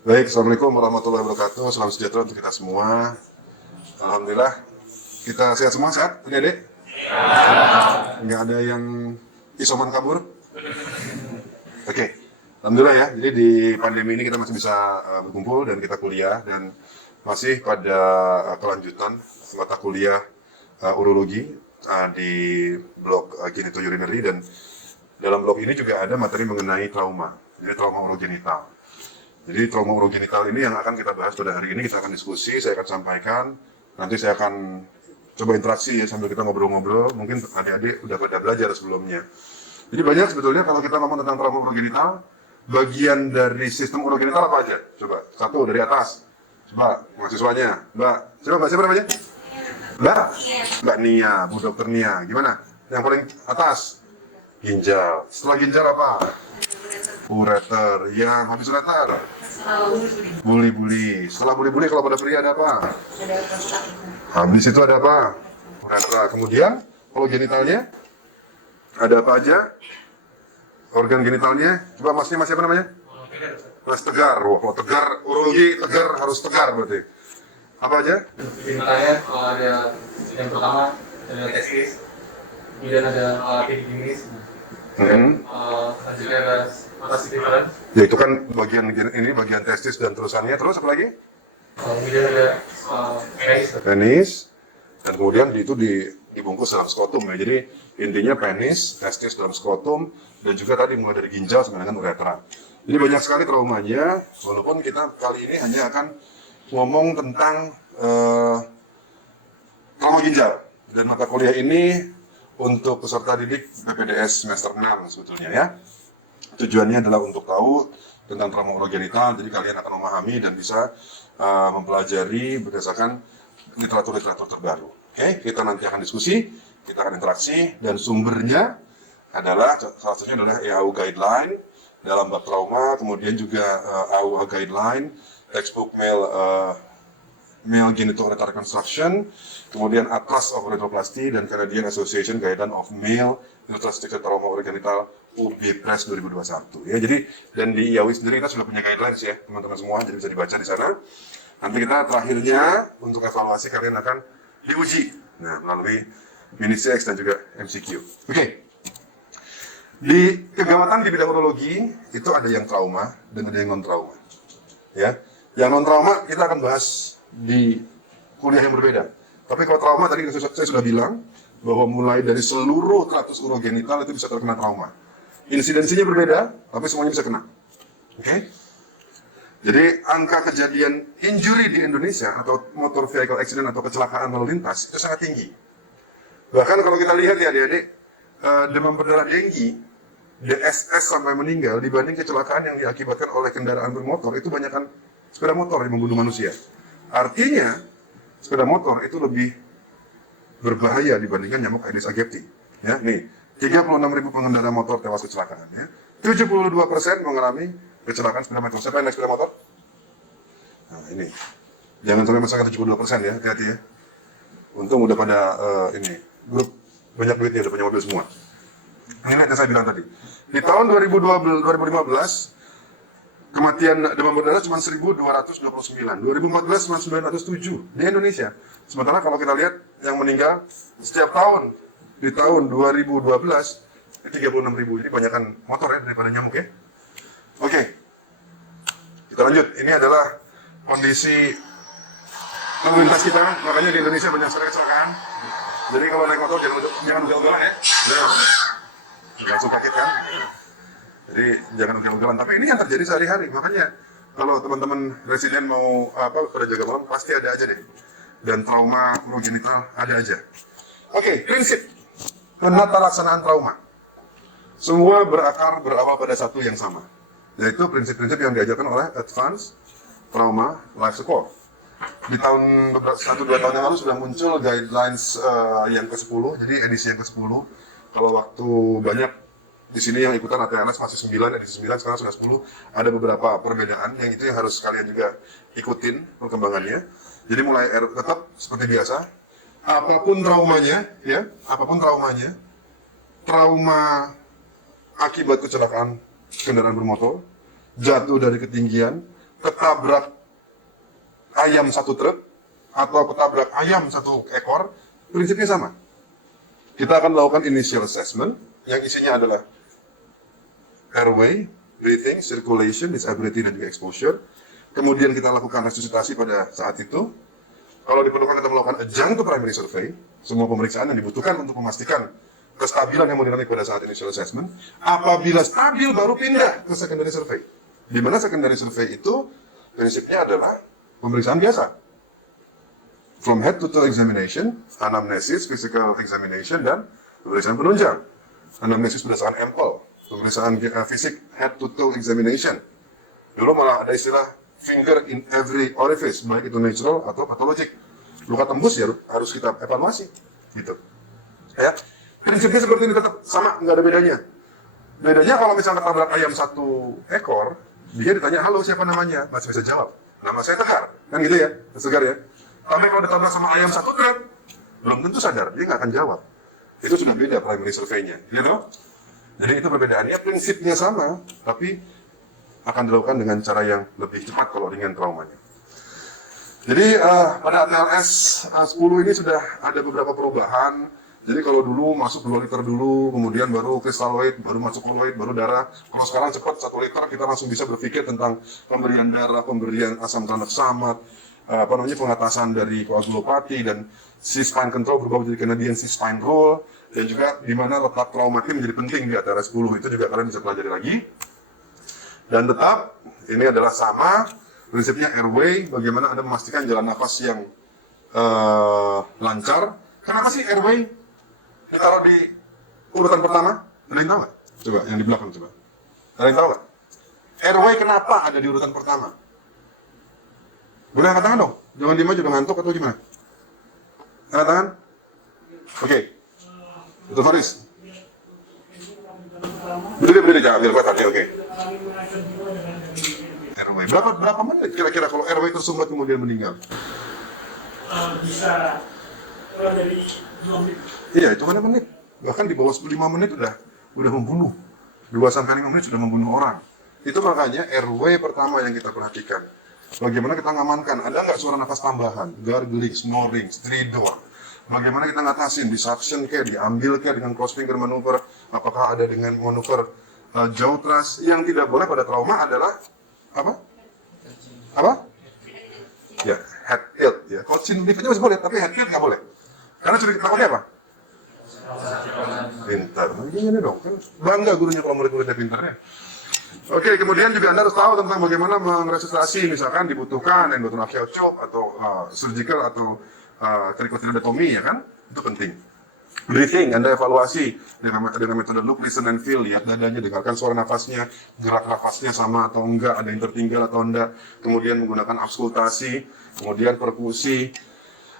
Baik, Assalamualaikum warahmatullahi wabarakatuh. Salam sejahtera untuk kita semua. Alhamdulillah, kita sehat semua, sehat? Ini adik? Nggak ada yang isoman kabur? Oke, Alhamdulillah ya. Jadi di pandemi ini kita masih bisa berkumpul dan kita kuliah. Dan masih pada kelanjutan mata kuliah urologi di blok genitourinary. Dan dalam blok ini juga ada materi mengenai trauma. Jadi trauma urogenital. Jadi trauma urogenital ini yang akan kita bahas pada hari ini, kita akan diskusi, saya akan sampaikan, nanti saya akan coba interaksi ya sambil kita ngobrol-ngobrol, mungkin adik-adik udah pada belajar sebelumnya. Jadi banyak sebetulnya kalau kita ngomong tentang trauma urogenital, bagian dari sistem urogenital apa aja? Coba, satu dari atas. Coba, mahasiswanya, Mbak, coba Mbak, siapa namanya? Mbak Nia, Bu Dokter Nia, gimana? Yang paling atas? Ginjal. Setelah ginjal apa? Ureter. Yang habis ureter? Buli-buli. Setelah buli-buli kalau pada pria ada apa? Habis itu ada apa? Uretra. Kemudian kalau genitalnya ada apa aja? Organ genitalnya? Coba masnya apa namanya? Mas Tegar. Wah, kalau Tegar, urologi Tegar harus tegar berarti. Apa aja? Genitalnya kalau ada yang pertama ada testis, kemudian ada titik penis, selanjutnya ada otasiferen. Ya itu kan bagian ini bagian testis dan terusannya. Terus apa lagi? Kemudian ada penis. Penis. Dan kemudian itu dibungkus dalam skrotum ya. Jadi intinya penis, testis dalam skrotum, dan juga tadi mulai dari ginjal sampai dengan uretra. Jadi banyak sekali traumanya, walaupun kita kali ini hanya akan ngomong tentang trauma ginjal. Dan mata kuliah ini untuk peserta didik PPDS semester 6 sebetulnya ya. Tujuannya adalah untuk tahu tentang trauma urogenital, jadi kalian akan memahami dan bisa mempelajari berdasarkan literatur-literatur terbaru. Oke, kita nanti akan diskusi, kita akan interaksi, dan sumbernya adalah, salah satunya adalah EAU Guideline dalam bab trauma, kemudian juga AUA Guideline, textbook male genital ureter reconstruction, kemudian Atlas of Uretroplasty, dan Canadian Association Guideline of Male Reconstructed Trauma Urogenital UB Press 2021 ya. Jadi dan di IAWI sendiri kita sudah punya guidelines ya teman-teman semua, jadi bisa dibaca di sana. Nanti kita terakhirnya untuk evaluasi kalian akan diuji melalui mini CX dan juga MCQ. Oke. Di kegawatan di bidang urologi itu ada yang trauma dan ada yang non trauma ya. Yang non trauma kita akan bahas di kuliah yang berbeda. Tapi kalau trauma tadi saya sudah bilang bahwa mulai dari seluruh tratus urogenital itu bisa terkena trauma. Insidensinya berbeda, tapi semuanya bisa kena. Oke? Jadi angka kejadian injury di Indonesia atau motor vehicle accident atau kecelakaan lalu lintas itu sangat tinggi. Bahkan kalau kita lihat ya adik-adik, demam berdarah denggi, DSS sampai meninggal dibanding kecelakaan yang diakibatkan oleh kendaraan bermotor itu banyakkan sepeda motor yang membunuh manusia. Artinya sepeda motor itu lebih berbahaya dibandingkan nyamuk Aedes aegypti. Ya, nih. 36.000 pengendara motor tewas kecelakaan. Ya. 72% mengalami kecelakaan sepeda motor. Siapa yang naik sepeda motor? Nah ini, jangan sampai masakan 72% ya, hati-hati ya. Untung udah pada ini grup banyak duitnya, udah punya mobil semua. Ini lihat yang saya bilang tadi. Di tahun 2015 kematian demam berdarah cuma 1.229, 2014 cuma 907 di Indonesia. Sementara kalau kita lihat yang meninggal setiap tahun, di tahun 2012 36.000, jadi banyakkan motor ya daripada nyamuk ya. Oke, kita lanjut. Ini adalah kondisi lalu lintas kita, makanya di Indonesia banyak sekali kecelakaan. Jadi kalau naik motor jangan ugal-ugalan ya. Langsung paket kan. Jadi jangan ugal-ugalan. Tapi ini yang terjadi sehari-hari. Makanya kalau teman-teman residen mau pada jaga malam pasti ada aja deh. Dan trauma urogenital ada aja. Oke, prinsip penata laksanaan trauma. Semua berawal pada satu yang sama, yaitu prinsip-prinsip yang diajarkan oleh Advanced Trauma Life Support. Di tahun 1-2 tahun yang lalu sudah muncul guidelines yang ke-10, jadi edisi yang ke-10. Kalau waktu banyak di sini yang ikutan ATLS masih 9, edisi 9, sekarang sudah 10. Ada beberapa perbedaan yang itu yang harus kalian juga ikutin perkembangannya. Jadi mulai tetap seperti biasa. Apapun traumanya, ya, trauma akibat kecelakaan kendaraan bermotor, jatuh dari ketinggian, ketabrak ayam satu truk atau ketabrak ayam satu ekor, prinsipnya sama. Kita akan melakukan initial assessment yang isinya adalah airway, breathing, circulation, disability, dan juga exposure. Kemudian kita lakukan resusitasi pada saat itu. Kalau diperlukan kita melakukan adjunct to primary survey, semua pemeriksaan yang dibutuhkan untuk memastikan kestabilan hemodinamik pada saat initial assessment. Apabila stabil baru pindah ke secondary survey. Di mana secondary survey itu prinsipnya adalah pemeriksaan biasa. From head to toe examination, anamnesis, physical examination, dan pemeriksaan penunjang. Anamnesis berdasarkan ampel, pemeriksaan fisik head to toe examination. Dulu malah ada istilah finger in every orifice, baik itu natural atau pathologic. Luka tembus ya harus kita evaluasi, gitu. Ya, prinsipnya seperti ini, tetap sama, nggak ada bedanya. Bedanya kalau misalnya ketabrak ayam satu ekor, dia ditanya, halo siapa namanya? Masih bisa jawab, nama saya Tehar, kan gitu ya, Segar ya. Tapi kalau ditabrak sama ayam satu truk, belum tentu sadar, dia nggak akan jawab. Itu sudah beda primary survey-nya, gitu. Jadi itu perbedaannya, prinsipnya sama, tapi akan dilakukan dengan cara yang lebih cepat kalau dengan traumanya. Jadi pada ATLS 10 ini sudah ada beberapa perubahan. Jadi kalau dulu masuk 2 liter dulu, kemudian baru kristaloid, baru masuk koloid, baru darah. Kalau sekarang cepat 1 liter, kita langsung bisa berpikir tentang pemberian darah, pemberian asam tranexamat, pengatasan dari koagulopati, dan C-spine control berubah menjadi Canadian C-spine rule, dan juga di mana letak traumatik menjadi penting di ATLS 10. Itu juga kalian bisa pelajari lagi. Dan tetap, ini adalah sama, prinsipnya airway, bagaimana Anda memastikan jalan nafas yang lancar. Kenapa sih airway ditaruh di urutan pertama? Ada yang tahu nggak? Coba, yang di belakang coba. Ada yang tahu nggak? Airway kenapa ada di urutan pertama? Boleh angkat tangan dong? Jangan diem aja, udah ngantuk atau gimana? Angkat tangan? Oke. Itu Faris. Berdiri, jangan ambil kelihatan, oke. RW. Berapa menit kira-kira kalau RW tersumbat kemudian meninggal? Bisa dari 2 menit. Iya, itu mana menit. Bahkan di bawah 5 menit udah membunuh. 2-5 menit sudah membunuh orang. Itu makanya RW pertama yang kita perhatikan. Bagaimana kita ngamankan, ada nggak suara nafas tambahan, gargling, snoring, stridor. Bagaimana kita ngatasin, di suction kayak, diambil kayak dengan cross finger maneuver, apakah ada dengan manuver jaw thrust. Yang tidak boleh pada trauma adalah apa? Ya, head tilt ya. Kalau chin lift aja masih boleh, tapi head tilt nggak boleh. Karena curi takutnya apa? Pintar. Nah, gini dong, kan bangga gurunya kalau murid-muridnya pintarnya. Oke, kemudian juga Anda harus tahu tentang bagaimana meresusitasi, misalkan dibutuhkan endotracheal choke atau surgical atau trichotilodotomy, ya kan? Itu penting. Breathing, Anda evaluasi dengan metode look, listen, and feel. Lihat dadanya, dengarkan suara nafasnya, gerak nafasnya sama atau enggak, ada yang tertinggal atau enggak. Kemudian menggunakan auskultasi, kemudian perkusi.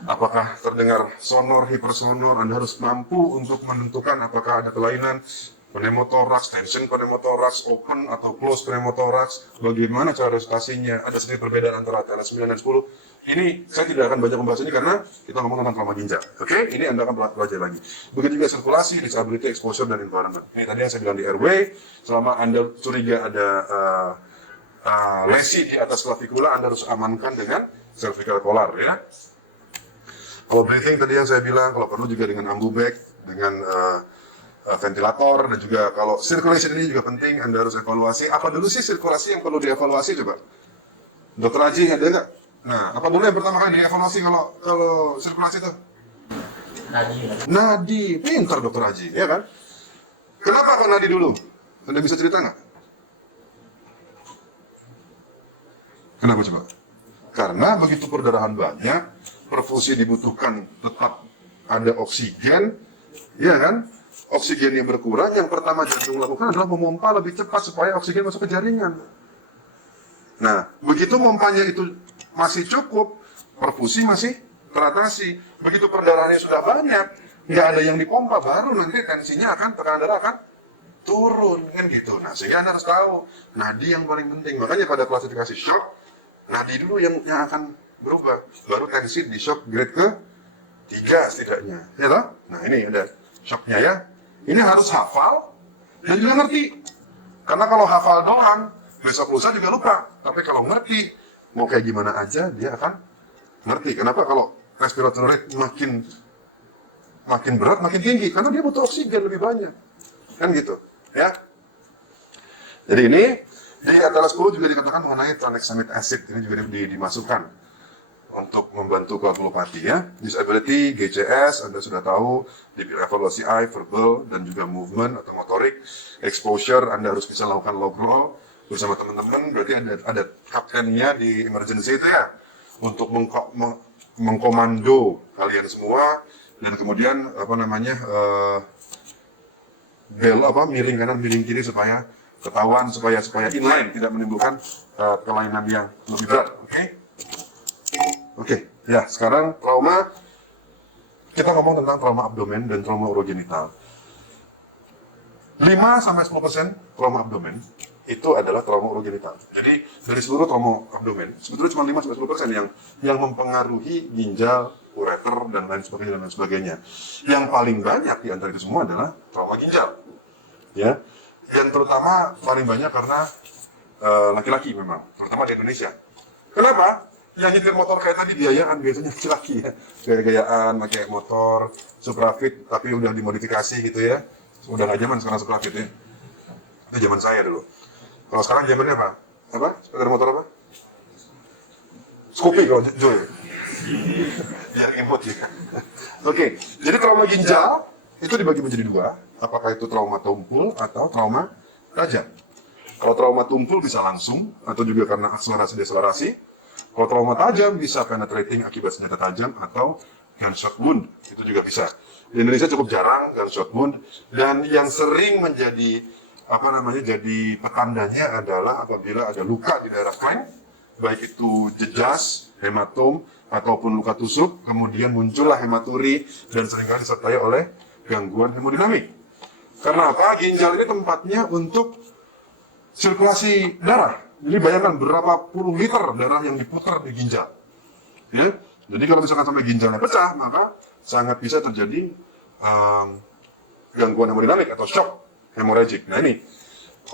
Apakah terdengar sonor, hipersonor. Anda harus mampu untuk menentukan apakah ada kelainan pneumotoraks, tension pneumotoraks, open atau close pneumotoraks. Bagaimana cara resusitasinya? Ada sedikit perbedaan antara ATLS 9 dan 10. Ini saya tidak akan banyak membahas ini karena kita ngomong tentang trauma ginjal. Oke, ini Anda akan belajar lagi. Begitu juga sirkulasi, disability, exposure, dan environment. Ini tadi yang saya bilang di airway. Selama Anda curiga ada lesi di atas clavikula, Anda harus amankan dengan cervical collar, ya. Kalau breathing tadi yang saya bilang, kalau perlu juga dengan ambu bag, dengan ventilator, dan juga kalau circulation ini juga penting, Anda harus evaluasi. Apa dulu sih sirkulasi yang perlu dievaluasi coba? Dokter Haji ada nggak? Nah, apa dulu yang pertama kali dievaluasi kalau sirkulasi itu? Nadi, pintar Dokter Haji, ya kan? Kenapa kok nadi dulu? Anda bisa cerita nggak? Kenapa coba? Karena begitu perdarahan banyak, perfusi dibutuhkan tetap ada oksigen, ya kan? Oksigen yang berkurang, yang pertama jantung lakukan adalah memompa lebih cepat supaya oksigen masuk ke jaringan. Nah, begitu pompanya itu masih cukup, perfusi masih teratasi. Begitu perdarahannya sudah banyak, nggak ada yang dipompa, baru nanti tensinya tekanan darah akan turun, kan gitu. Nah, sehingga Anda harus tahu, nadi yang paling penting. Makanya pada klasifikasi shock, nadi dulu yang akan berubah. Baru tensi di shock grade ke-3 setidaknya. Ya toh? Nah, ini ada shocknya ya. Ini harus hafal dan juga ngerti. Karena kalau hafal doang, besok lusa juga lupa. Tapi kalau ngerti, mau kayak gimana aja, dia akan ngerti. Kenapa? Kalau respiratory rate makin berat, makin tinggi. Karena dia butuh oksigen lebih banyak. Kan gitu. Ya. Jadi ini, di Atlas 10 juga dikatakan mengenai tranexamic acid. Ini juga dimasukkan untuk membantu koagulopati ya. Disability, GCS, Anda sudah tahu, di evaluasi eye, verbal, dan juga movement atau motorik. Exposure, Anda harus bisa lakukan log roll bersama teman-teman, berarti ada kaptennya di emergency itu ya, untuk mengkomando kalian semua, dan kemudian miring kanan, miring kiri supaya ketahuan, supaya inline, tidak menimbulkan kelainan yang lebih berat. Oke, ya sekarang trauma, kita ngomong tentang trauma abdomen dan trauma urogenital. 5-10% trauma abdomen itu adalah trauma urogenital. Jadi dari seluruh trauma abdomen, sebetulnya cuma 5-10% yang mempengaruhi ginjal, ureter, dan lain sebagainya. Yang paling banyak di antara itu semua adalah trauma ginjal. Ya, dan terutama paling banyak karena laki-laki memang, terutama di Indonesia. Kenapa? Yang nyetir motor kayak tadi biayaan biasanya laki-laki ya, gaya-gayaan pakai motor Suprafit tapi udah dimodifikasi gitu ya, udah nggak zaman sekarang Suprafit ya, itu zaman saya dulu. Kalau sekarang zamannya apa? Sepeda motor apa? Scoopy kalau Joy, biar input ya. Oke, jadi trauma ginjal itu dibagi menjadi dua, apakah itu trauma tumpul atau trauma tajam. Kalau trauma tumpul bisa langsung atau juga karena akselerasi-deselerasi. Kalau trauma tajam bisa penetrating akibat senjata tajam atau gunshot wound, itu juga bisa. Di Indonesia cukup jarang gunshot wound, dan yang sering menjadi jadi petandanya adalah apabila ada luka di daerah flank, baik itu jejas, hematom, ataupun luka tusuk, kemudian muncullah hematuri dan seringkali disertai oleh gangguan hemodinamik. Karena apa? Ginjal ini tempatnya untuk sirkulasi darah. Jadi bayangkan berapa puluh liter darah yang diputar di ginjal. Ya? Jadi kalau misalkan sampai ginjalnya pecah, maka sangat bisa terjadi gangguan hemodinamik atau shock hemorrhagic. Nah ini,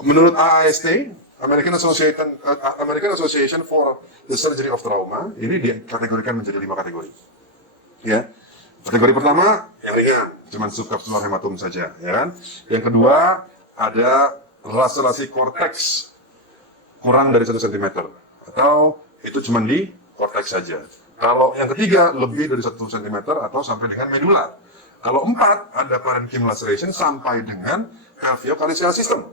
menurut AAST, American Association for the Surgery of Trauma, ini dikategorikan menjadi 5 kategori. Ya. Kategori pertama yang ringan, cuma subcapsular hematom saja, ya kan? Yang kedua ada laserasi korteks kurang dari 1 cm, atau itu cuma di korteks saja. Kalau yang ketiga lebih dari 1 cm atau sampai dengan medula. Kalau 4 ada parenchymal laceration sampai dengan pelvio-calyceal system,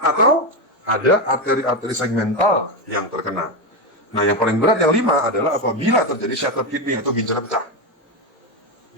atau ada arteri-arteri segmental yang terkena. Nah yang paling berat yang 5 adalah apabila terjadi shattered kidney atau ginjal pecah.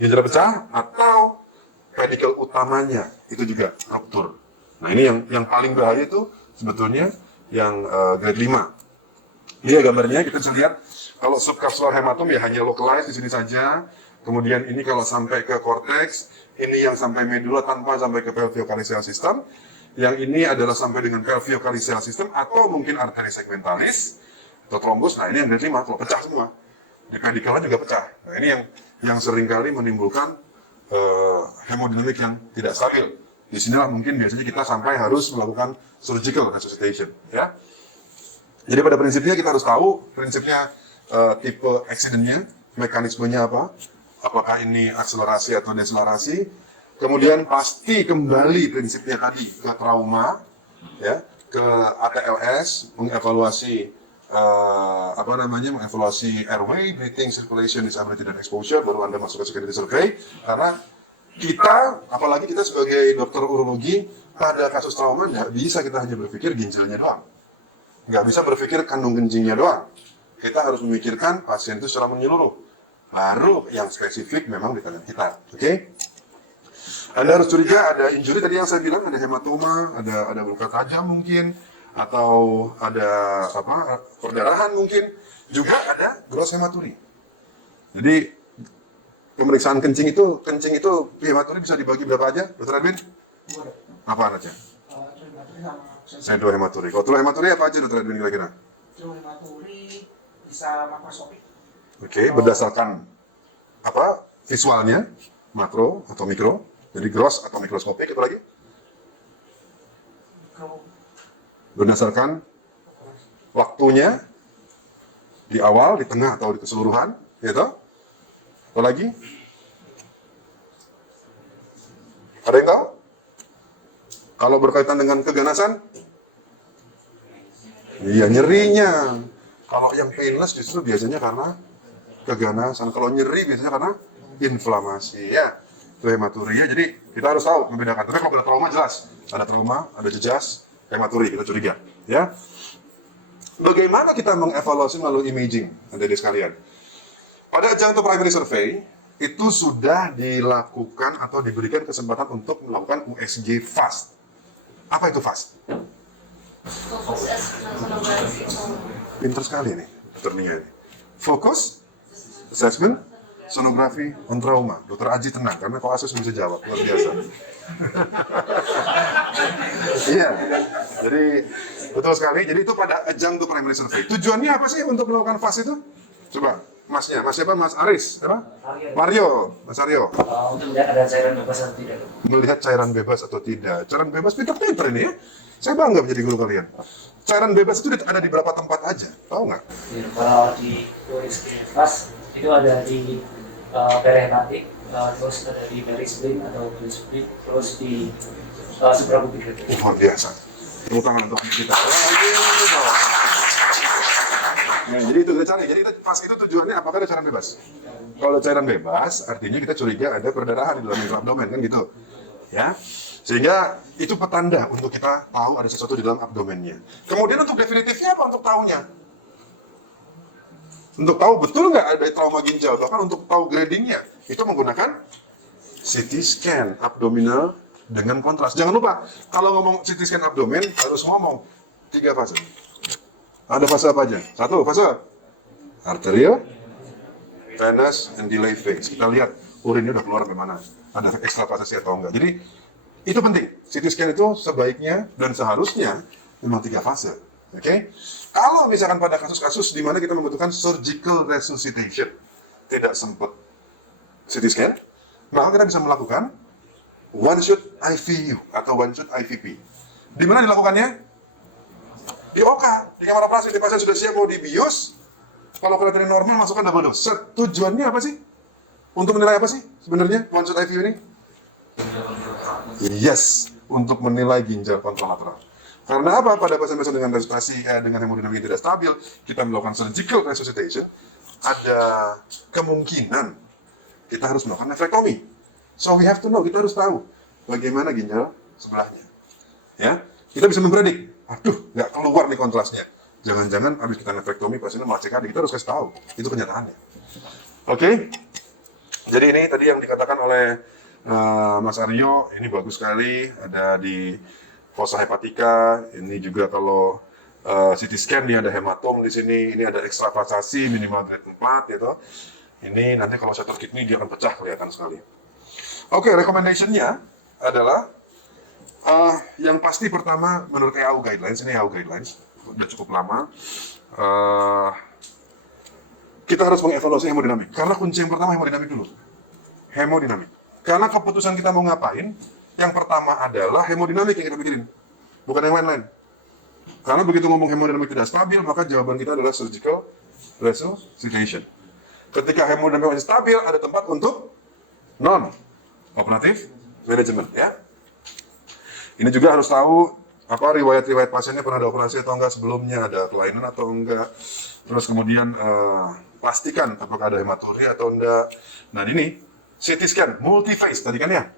Ginjal pecah atau pedicle utamanya itu juga ruptur. Nah ini yang paling bahaya itu sebetulnya yang grade 5. Ini gambarnya kita bisa lihat, kalau subcapsular hematom ya hanya localized di sini saja. Kemudian ini kalau sampai ke korteks, ini yang sampai medula tanpa sampai ke pelvio-calyceal system. Yang ini adalah sampai dengan pelvio-calyceal system atau mungkin arteri segmentalis atau trombus. Nah ini yang grade 5, kalau pecah semua. Di pedicle juga pecah. Nah ini yang seringkali menimbulkan hemodinamik yang tidak stabil. Di sinilah mungkin biasanya kita sampai harus melakukan surgical resuscitation, ya. Jadi pada prinsipnya kita harus tahu prinsipnya tipe accident-nya, mekanismenya apa, apakah ini akselerasi atau deselerasi. Kemudian pasti kembali prinsipnya tadi ke trauma, ya, ke ATLS, mengevaluasi mengevaluasi airway, breathing, circulation, disability, dan exposure, baru Anda masuk ke security survey. Karena kita, apalagi kita sebagai dokter urologi, pada kasus trauma nggak bisa kita hanya berpikir ginjalnya doang. Nggak bisa berpikir kandung kencingnya doang. Kita harus memikirkan pasien itu secara menyeluruh. Baru yang spesifik memang di tangan kita. Oke? Anda harus curiga ada injury tadi yang saya bilang, ada hematoma, ada luka tajam mungkin, atau ada perdarahan mungkin, juga ada gross hematuri. Jadi pemeriksaan kencing itu hematuri bisa dibagi berapa aja, Dr. Edwin? Apa aja? Pseudohematuri. Kalau pseudohematuri apa aja, Dr. Edwin kira-kira? Pseudohematuri bisa makroskopik. Oke, berdasarkan apa? Visualnya, makro atau mikro. Jadi gross atau mikroskopik, apa lagi? Mikro. Berdasarkan waktunya di awal, di tengah, atau di keseluruhan, gitu. Atau lagi? Ada yang tahu? Kalau berkaitan dengan keganasan? Iya, nyerinya. Kalau yang painless justru biasanya karena keganasan. Kalau nyeri biasanya karena inflamasi, ya. Itu hematuria. Jadi kita harus tahu membedakan. Tapi kalau ada trauma jelas, ada trauma, ada jejas, hematuri, kita curiga, ya. Bagaimana kita mengevaluasi melalui imaging, adik-adik sekalian? Pada jantung primary survey itu sudah dilakukan atau diberikan kesempatan untuk melakukan USG fast. Apa itu fast? Pinter sekali nih, dokternya ini. Fokus assessment sonografi on trauma. Dokter Aji tenang karena kok Asus bisa jawab, luar biasa. Iya, jadi betul sekali. Jadi itu pada jantung primary survey. Tujuannya apa sih untuk melakukan fast itu? Coba, masnya, mas siapa? Mas Aris, apa? Mario, Mas Aryo. Untuk melihat ada cairan bebas atau tidak. Melihat cairan bebas atau tidak. Cairan bebas pinter-pinter ini ya. Saya bangga menjadi guru kalian. Cairan bebas itu ada di berapa tempat aja? Tahu nggak? Ya, kalau di USG fast itu ada di perihematik, terus ada di perisplin atau perisplin, terus di suprapubic. Luar biasa. Tepuk tangan untuk kita. Nah, jadi itu kita cari. Jadi pas itu tujuannya apakah ada cairan bebas? Kalau cairan bebas, artinya kita curiga ada perdarahan di dalam abdomen kan gitu, ya. Sehingga itu petanda untuk kita tahu ada sesuatu di dalam abdomennya. Kemudian untuk definitifnya apa untuk tahunya? Untuk tahu betul nggak ada trauma ginjal, bahkan untuk tahu gradingnya, itu menggunakan CT scan abdominal dengan kontras. Jangan lupa, kalau ngomong CT scan abdomen harus ngomong 3 fase. Ada fase apa aja? 1, fase arterial, venous, and delay phase. Kita lihat urinnya udah keluar bagaimana, ada ekstravasasi atau enggak. Jadi itu penting. CT scan itu sebaiknya dan seharusnya memang 3 fase. Oke? Kalau misalkan pada kasus-kasus di mana kita membutuhkan surgical resuscitation, tidak sempat CT scan, maka kita bisa melakukan one shot IVU atau one shot IVP. Di mana dilakukannya? Di OK, di kamar operasi. Di pasien sudah siap mau dibius, kalau kriteria normal masukkan double dose. Tujuannya apa sih? Untuk menilai apa sih sebenarnya one shot IVU ini? Yes, untuk menilai ginjal kontralateral. Karena apa? Pada pasien-pasien dengan resusitasi dengan hemodinamik tidak stabil, kita melakukan surgical resuscitation, ada kemungkinan kita harus melakukan nefrektomi. So we have to know, kita harus tahu bagaimana ginjal sebelahnya. Ya, kita bisa mempredik. Aduh, nggak keluar nih kontrasnya. Jangan-jangan habis kita nefrektomi pasiennya malah CKD. Kita harus kasih tahu. Itu kenyataannya. Oke. Jadi ini tadi yang dikatakan oleh Mas Aryo, ini bagus sekali. Ada di fossa hepatika. Ini juga kalau CT scan dia ada hematom di sini. Ini ada ekstravasasi minimal grade 4 gitu. Ini nanti kalau shutter kidney dia akan pecah kelihatan sekali. Oke, recommendation-nya adalah yang pasti pertama menurut EAU guidelines, ini EAU guidelines udah cukup lama. Kita harus mengevaluasi hemodinamik. Karena kunci yang pertama hemodinamik dulu. Hemodinamik. Karena keputusan kita mau ngapain, yang pertama adalah hemodinamik yang kita pikirin, bukan yang lain-lain. Karena begitu ngomong hemodinamik tidak stabil, maka jawaban kita adalah surgical resuscitation. Ketika hemodinamik stabil, ada tempat untuk non-operatif manajemen, ya. Ini juga harus tahu apa riwayat-riwayat pasiennya pernah ada operasi atau enggak sebelumnya, ada kelainan atau enggak. Terus kemudian pastikan apakah ada hematuri atau enggak. Nah ini CT scan multi-phase tadi kan ya,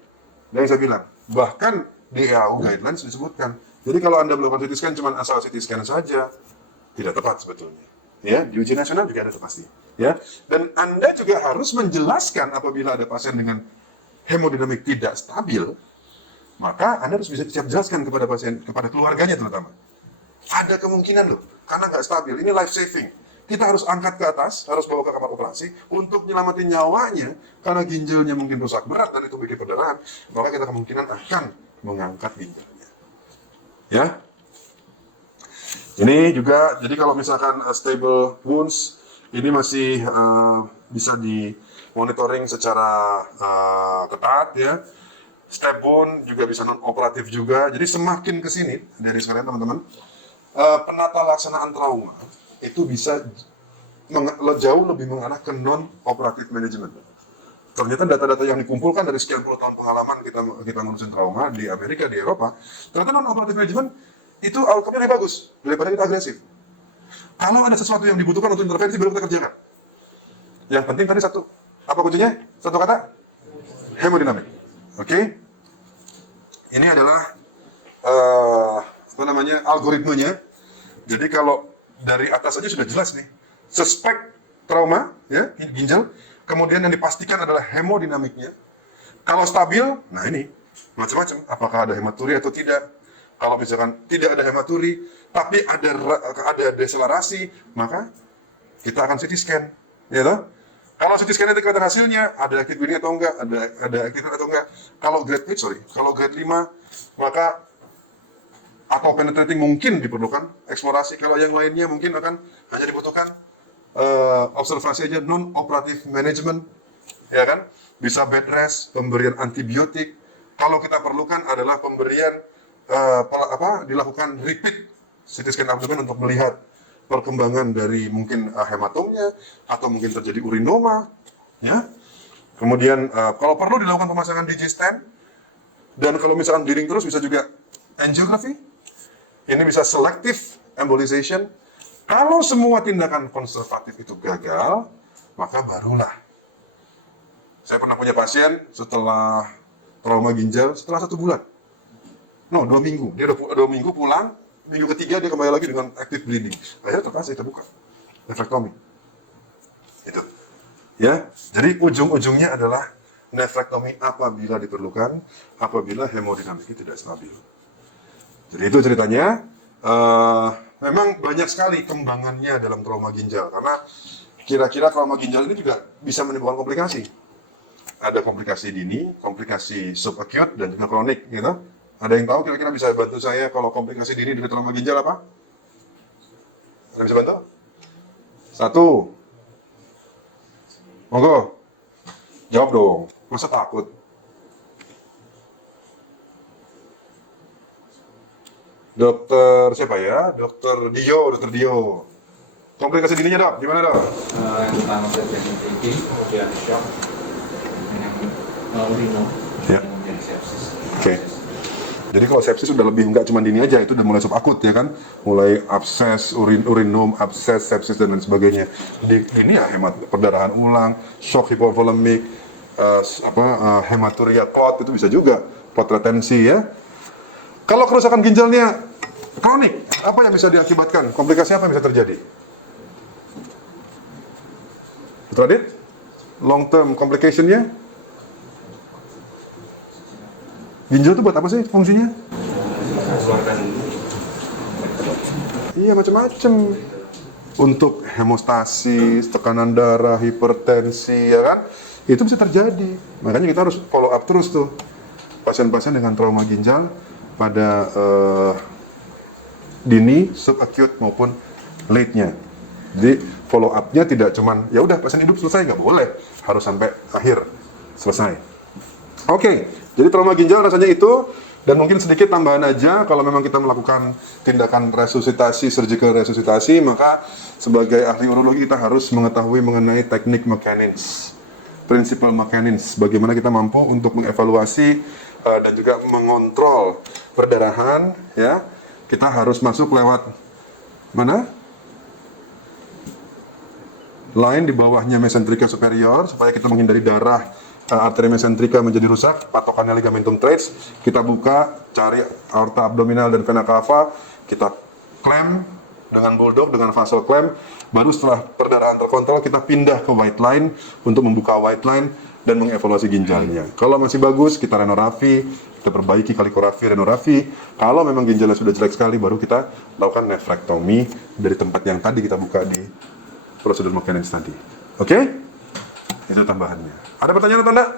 yang saya bilang. Bahkan di EAU guidelines disebutkan. Jadi kalau Anda melakukan CT scan cuma asal CT scan saja, tidak tepat sebetulnya. Ya, di ujian nasional juga ada pasti. Ya, dan Anda juga harus menjelaskan apabila ada pasien dengan hemodinamik tidak stabil, maka Anda harus bisa siap jelaskan kepada pasien, kepada keluarganya terutama. Ada kemungkinan loh, karena nggak stabil, ini life saving. Kita harus angkat ke atas, harus bawa ke kamar operasi untuk menyelamatin nyawanya, karena ginjalnya mungkin rusak berat dan itu bikin perdarahan, maka kita kemungkinan akan mengangkat ginjalnya. Ya, ini juga, jadi kalau misalkan stable wounds, ini masih bisa di monitoring secara ketat ya. Step wound juga bisa non operatif juga. Jadi semakin ke sini dari sekalian teman-teman, penata laksanaan trauma itu bisa jauh lebih mengarah ke non-operative management. Ternyata data-data yang dikumpulkan dari sekian puluh tahun pengalaman kita ngurusin trauma di Amerika, di Eropa, ternyata non-operative management itu outcome-nya lebih bagus daripada kita agresif. Kalau ada sesuatu yang dibutuhkan untuk intervensi, baru kita kerjakan. Yang penting tadi satu, apa kuncinya? Satu kata, hemodinamik. Oke? Ini adalah algoritmenya. Jadi kalau dari atas saja sudah jelas nih, suspek trauma, ya, ginjal. Kemudian yang dipastikan adalah hemodinamiknya. Kalau stabil, nah ini macam-macam. Apakah ada hematuri atau tidak? Kalau misalkan tidak ada hematuri, tapi ada deselerasi, maka kita akan CT scan, ya toh? Kalau CT scan itu kelihatan hasilnya, ada active bleeding atau enggak, ada active atau enggak. Kalau grade 5, maka atau penetrating mungkin diperlukan eksplorasi. Kalau yang lainnya mungkin akan hanya dibutuhkan observasi aja, non-operative management, ya kan? Bisa bed rest, pemberian antibiotik. Kalau kita perlukan adalah pemberian dilakukan repeat CT scan abdomen untuk melihat perkembangan dari mungkin hematomnya atau mungkin terjadi urinoma, ya. Kemudian kalau perlu dilakukan pemasangan DG stent, dan kalau misalkan bleeding terus bisa juga angiography. Ini bisa selective embolization. Kalau semua tindakan konservatif itu gagal, maka barulah. Saya pernah punya pasien setelah trauma ginjal setelah 1 bulan. 2 minggu. Dia udah 2 minggu pulang, minggu ketiga dia kembali lagi dengan active bleeding. Akhirnya terkasih, terbuka. Nefrektomi. Itu. Ya, jadi ujung-ujungnya adalah nefrektomi apabila diperlukan, apabila hemodinamiknya tidak stabil. Jadi itu ceritanya. Memang banyak sekali kembangannya dalam trauma ginjal, karena kira-kira trauma ginjal ini juga bisa menimbulkan komplikasi. Ada komplikasi dini, komplikasi subacute, dan juga kronik, gitu. Ada yang tahu kira-kira bisa bantu saya kalau komplikasi dini dari trauma ginjal apa? Ada bisa bantu? 1. Monggo. Jawab dong. Masa takut? Dokter siapa ya? Dokter Dio. Komplikasi dininya dok, gimana dok? Yang pertama depresi tinggi, kemudian shock, yang urino, Ya. kemudian sepsis. Oke. Jadi kalau sepsis sudah lebih, nggak cuma dini aja, itu udah mulai subakut ya kan, mulai abses, urinum, abses, sepsis dan lain sebagainya. Ini ya perdarahan ulang, shock hipovolemik, hematuria clot itu bisa juga, clot retensi ya. Kalau kerusakan ginjalnya kronik, apa yang bisa diakibatkan? Komplikasi apa yang bisa terjadi? Betul Adit? Long term complication-nya? Ginjal itu buat apa sih fungsinya? Iya, macam-macam. Untuk hemostasis, tekanan darah, hipertensi, ya kan? Itu bisa terjadi. Makanya kita harus follow up terus tuh. Pasien-pasien dengan trauma ginjal pada dini, subacute maupun late-nya. Jadi follow up-nya tidak cuman ya udah pasien hidup selesai, nggak boleh, harus sampai akhir selesai. Oke, jadi trauma ginjal rasanya itu, dan mungkin sedikit tambahan aja, kalau memang kita melakukan tindakan resusitasi, surgical resusitasi, maka sebagai ahli urologi kita harus mengetahui mengenai teknik mechanics, principle mechanics, bagaimana kita mampu untuk mengevaluasi dan juga mengontrol perdarahan, ya. Kita harus masuk lewat mana? Line di bawahnya mesentrika superior supaya kita menghindari darah arteri mesentrika menjadi rusak, patokannya ligamentum trace. Kita buka, cari aorta abdominal dan vena cava, kita clamp dengan bulldog, dengan muscle clamp. Baru setelah perdarahan terkontrol, kita pindah ke white line untuk membuka white line dan mengevaluasi ginjalnya. Kalau masih bagus, kita renografi, kita perbaiki kalikografi, renografi. Kalau memang ginjalnya sudah jelek sekali, baru kita lakukan nefrektomi dari tempat yang tadi kita buka di prosedur mechanics tadi. Oke? Itu tambahannya. Ada pertanyaan atau enggak?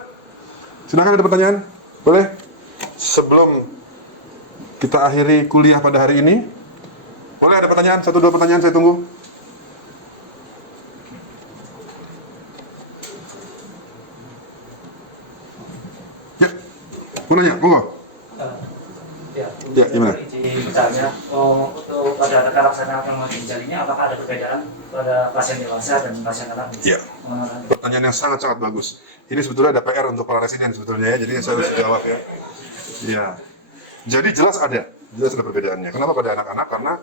Silakan, ada pertanyaan? Boleh? Sebelum kita akhiri kuliah pada hari ini, boleh ada pertanyaan? 1-2 pertanyaan, saya tunggu. Ya, mau nanya, monggo. Ya, Ya, gimana? Izin bertanya, untuk pada tata laksana yang ginjal ini apakah ada perbedaan pada pasien dewasa dan pasien anak? Ya. Pertanyaan yang sangat-sangat bagus. Ini sebetulnya ada PR untuk para residen sebetulnya ya, jadi saya harus jawab ya. Ya. Jadi jelas ada perbedaannya. Kenapa pada anak-anak? Karena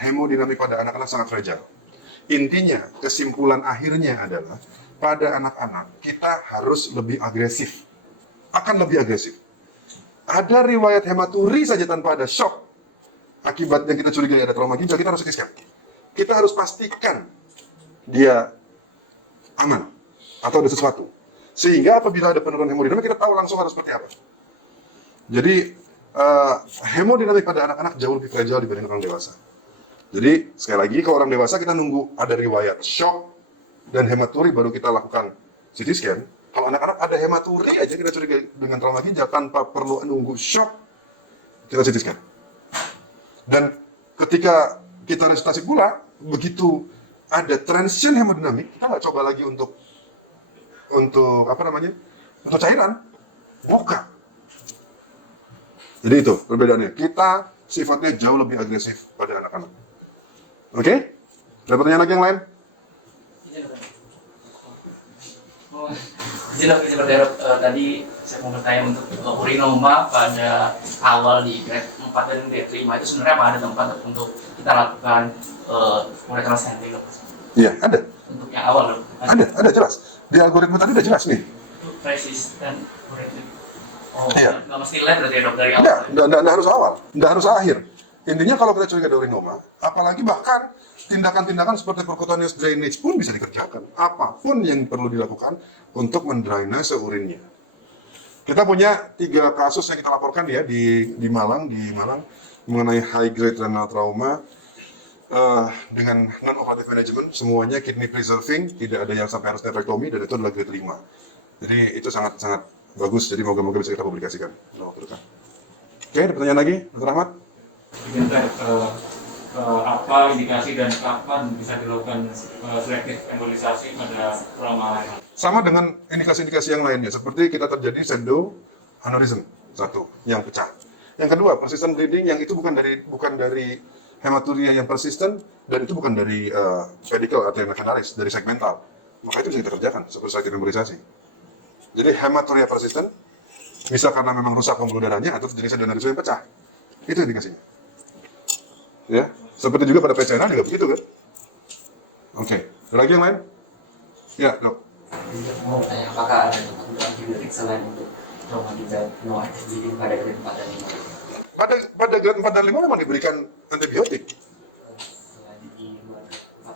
hemodinamik pada anak-anak sangat fragile. Intinya, kesimpulan akhirnya adalah pada anak-anak kita harus lebih agresif. Akan lebih agresif. Ada riwayat hematuri saja tanpa ada shock. Akibatnya kita curigai ada trauma ginjal, kita harus CT scan. Kita harus pastikan dia aman atau ada sesuatu. Sehingga apabila ada penurunan hemodinamik, kita tahu langsung harus seperti apa. Jadi, hemodinamik pada anak-anak jauh lebih fragile dibanding orang dewasa. Jadi, sekali lagi, kalau orang dewasa kita nunggu ada riwayat shock dan hematuri baru kita lakukan CT scan. Kalau anak-anak ada hematuri aja kita curiga dengan trauma ginjal tanpa perlu nunggu shock, kita CT scan. Dan ketika kita resultasi pula, begitu ada transient hemodinamik, kita nggak coba lagi untuk apa namanya, untuk cairan, bukan. Jadi itu perbedaannya. Kita sifatnya jauh lebih agresif pada anak-anak. Oke? Ada pertanyaan lagi yang lain? Seperti tadi saya mau bertanya untuk urinoma pada awal di grade 4 dan grade 5 itu sebenarnya apa ada tempat untuk kita lakukan ureteral stenting? Iya, ada. Untuk yang awal dong? Ada jelas. Di algoritma tadi udah jelas nih. Resisten ureteral. Oh, Iya. nggak mesti lihat berarti dok dari awal? Nggak harus awal, nggak harus akhir. Intinya kalau kita curiga ada urinoma, apalagi bahkan tindakan-tindakan seperti percutaneous drainage pun bisa dikerjakan. Apapun yang perlu dilakukan untuk mendrainase urinnya. Kita punya 3 kasus yang kita laporkan ya di Malang mengenai high grade renal trauma dengan non-operative management, semuanya kidney preserving, tidak ada yang sampai harus nephrectomy, dan itu adalah grade 5. Jadi itu sangat-sangat bagus, jadi moga-moga bisa kita publikasikan. Oke, ada pertanyaan lagi, Dr. Ahmad? Apa indikasi dan kapan bisa dilakukan selektif embolisasi pada trauma? Sama dengan indikasi-indikasi yang lainnya, seperti kita terjadi pseudo aneurysm, satu, yang pecah. Yang kedua, persistent bleeding, yang itu bukan dari hematuria yang persisten, dan itu bukan dari pedicle atau venalis, dari segmental. Maka itu bisa kita kerjakan seperti selektif embolisasi. Jadi hematuria persisten, bisa karena memang rusak pembuluh darahnya atau terjadi pseudo aneurysm yang pecah. Itu indikasinya. Ya, seperti juga pada PCNA juga begitu kan? Oke, ada lagi yang lain? Ya, dok. Mau tanya apakah ada untuk antibiotik selain untuk trauma ginjal no bleeding pada grade 4 dan 5? Pada grade 4 dan 5 memang diberikan antibiotik.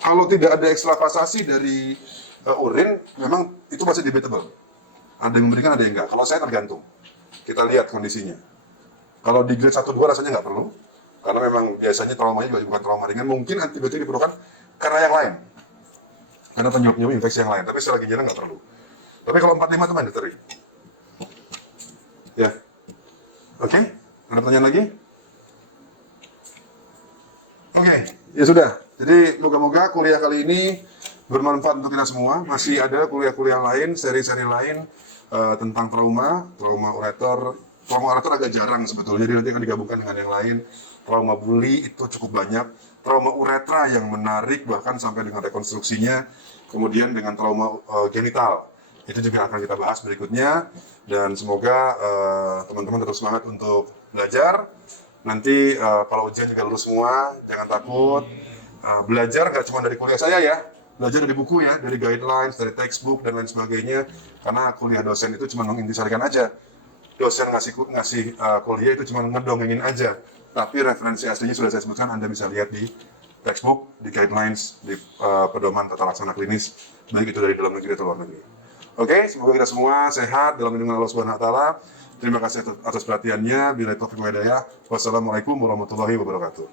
Kalau tidak ada ekstravasasi dari urin, memang itu masih debatable. Ada yang memberikan, ada yang enggak. Kalau saya tergantung. Kita lihat kondisinya. Kalau di grade 1-2 rasanya nggak perlu. Karena memang biasanya traumanya juga bukan trauma ringan. Mungkin antibiotik diperlukan karena yang lain. Karena penyebab infeksi yang lain. Tapi secara gejala nggak perlu. Tapi kalau 4-5 itu mandatory. Ya. Oke? Ada pertanyaan lagi? Oke, ya sudah. Jadi moga-moga kuliah kali ini bermanfaat untuk kita semua. Masih ada kuliah-kuliah lain, seri-seri lain tentang trauma ureter. Trauma ureter agak jarang sebetulnya, jadi nanti akan digabungkan dengan yang lain. Trauma buli itu cukup banyak. Trauma uretra yang menarik bahkan sampai dengan rekonstruksinya. Kemudian dengan trauma genital. Itu juga akan kita bahas berikutnya. Dan semoga teman-teman tetap semangat untuk belajar. Nanti kalau ujian juga lulus semua, jangan takut. Belajar nggak cuma dari kuliah saya ya. Belajar dari buku ya, dari guidelines, dari textbook, dan lain sebagainya. Karena kuliah dosen itu cuma mengintisarikan aja. Dosen ngasih kuliah itu cuma ngedongengin aja. Tapi referensi aslinya sudah saya sebutkan, Anda bisa lihat di textbook, di guidelines, di pedoman tata laksana klinis, baik itu dari dalam negeri atau luar negeri. Oke, semoga kita semua sehat dalam lindungan Allah Subhanahu wa taala. Terima kasih atas perhatiannya. Billahi taufiq wal hidayah. Wassalamualaikum warahmatullahi wabarakatuh.